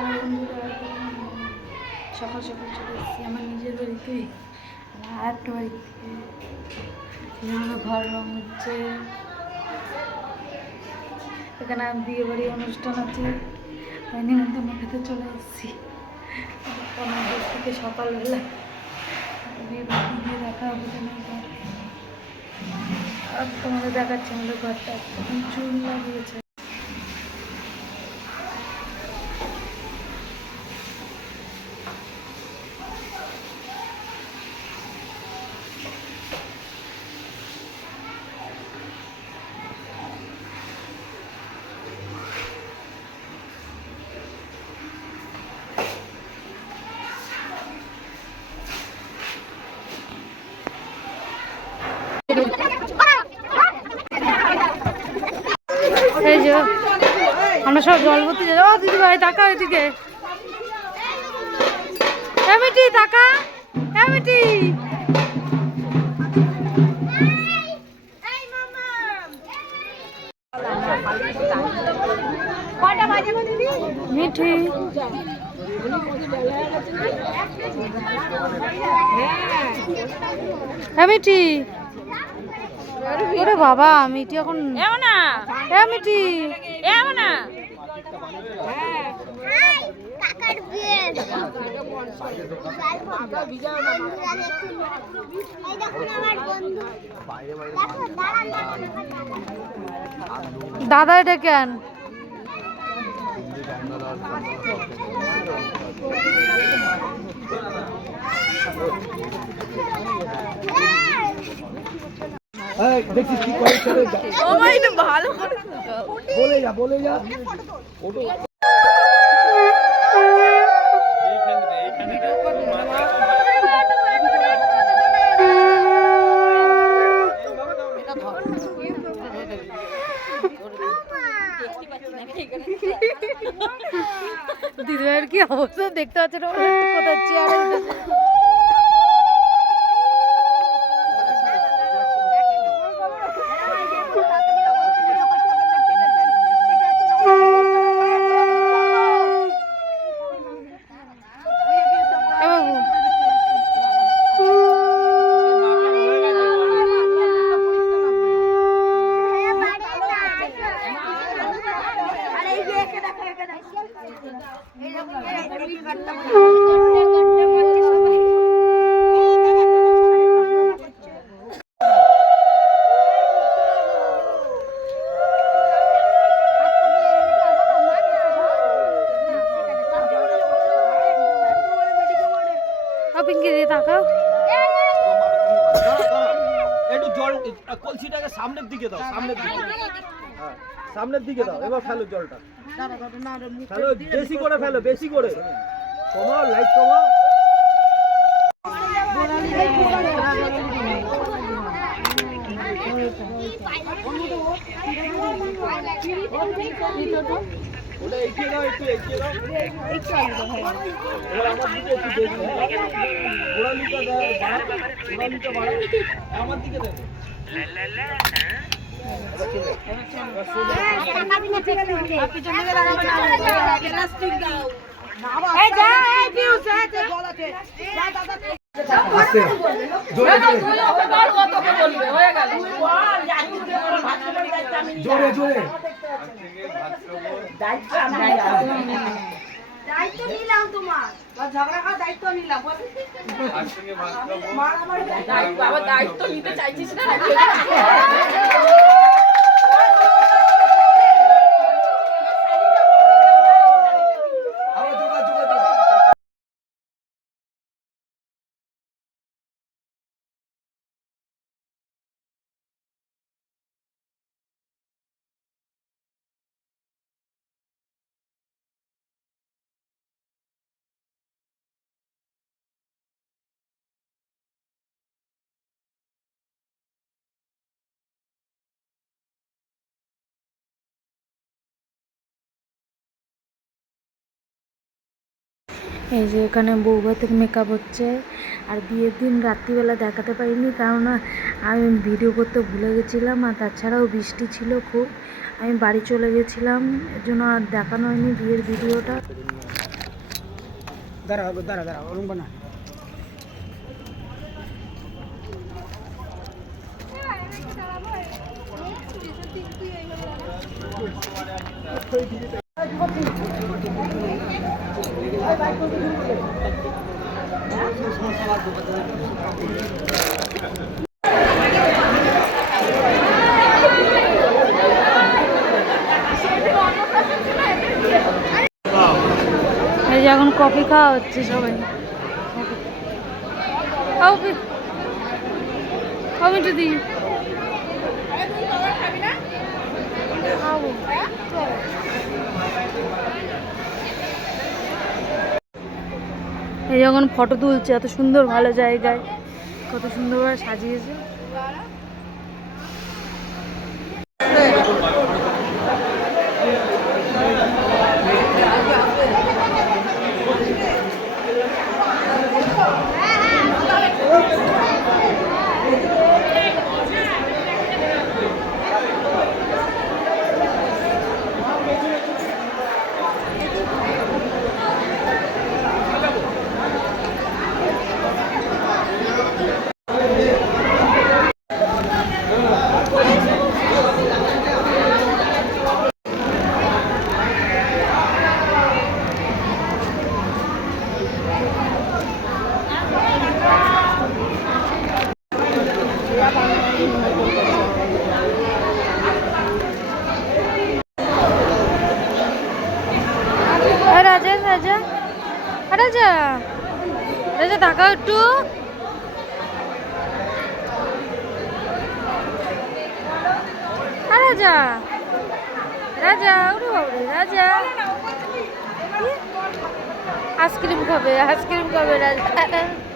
নমস্কার বন্ধুরা, সকাল সকাল চলে এসেছি আমার নিজের বাড়িতে। আর একটা বাড়ি থেকে আমার ঘর রং হচ্ছে। এখানে বিয়ে বাড়ি অনুষ্ঠান আছে, তাই নিমন্ত্রণ খেতে চলে এসেছি আমাদের থেকে সকালবেলা। বিয়ে বাড়ি দিয়ে দেখা হবে না ঘর। আর তোমাদের দেখাচ্ছি আমাদের ঘরটা চুল লাগিয়েছে। এই যে আমরা সব জল ভর্তি যাবো। ও দিদি ভাই টাকা ওইদিকে, মিটি টাকা, মিটি মিঠি মিঠি। ওরে বাবা, মিটি এখন না, মিটি না। দাদা এটা কেন? দেখছিস কি করে চলে যা। ও ভাই এটা ভালো করে বলে যা বলে যা। ফটো দিদিভাইয়ের কি অবস্থা দেখতে পাচ্ছেন, কোথায় চেয়ারে একটু জল কলসিটাকে সামনের দিকে দাও, সামনের দিকে, হ্যাঁ সামনের দিকে দাও। এবার ফেলো জলটা, ফেলো বেশি করে, ফেলো বেশি করে, কমাও লাইট কমাও। ওটা এগিয়ে দাও, একটু এগিয়ে দাও, একটু আমার দিকে একটু দেখো। গোড়ালিটা দাও, গোড়ালিটা বাড়াও, আমার দিকে দেখো। জোরে জোরে দায়িত্ব নিলাম, তোমার ঝগড়া খাওয়ার দায়িত্ব নিলাম। আবার দায়িত্ব নিতে চাইছিস না? এই যে এখানে বৌভাতের মেকআপ হচ্ছে। আর বিয়ের দিন রাত্রিবেলা দেখাতে পারিনি, কারণ আমি ভিডিও করতে ভুলে গেছিলাম, আর তাছাড়াও বৃষ্টি ছিল খুব। আমি বাড়ি চলে গেছিলাম, এর জন্য আর দেখানো হয়নি বিয়ের ভিডিওটা। দাঁড়া ওরম বানা। এই যে এখন কফি খাওয়া হচ্ছে সবাই। কফি দিই এই যখন ফটো তুলছে এত সুন্দর ভালো জায়গায়, কত সুন্দরভাবে সাজিয়েছে। রাজা রাজা রাজা রাজা তাকাও একটু। রাজা রাজা ওরে বাবরে রাজা আইসক্রিম খাবে রাজা।